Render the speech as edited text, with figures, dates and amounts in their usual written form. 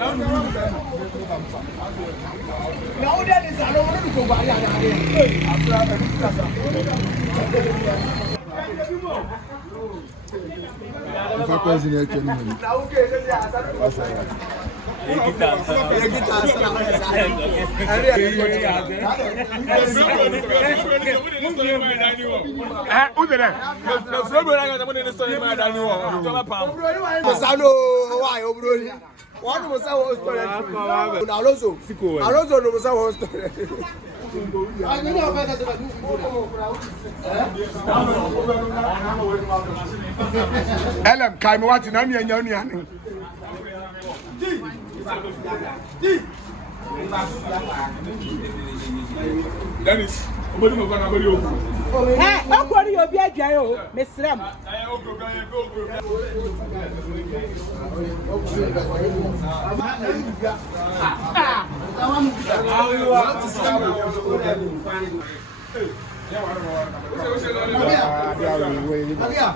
Now that is I don't want to go back. If I continue to one was our story. Alonso was our story. Ellen, I'm watching on you. Dennis, Hey, I'm going to be a jail, Miss Ram. Yeah.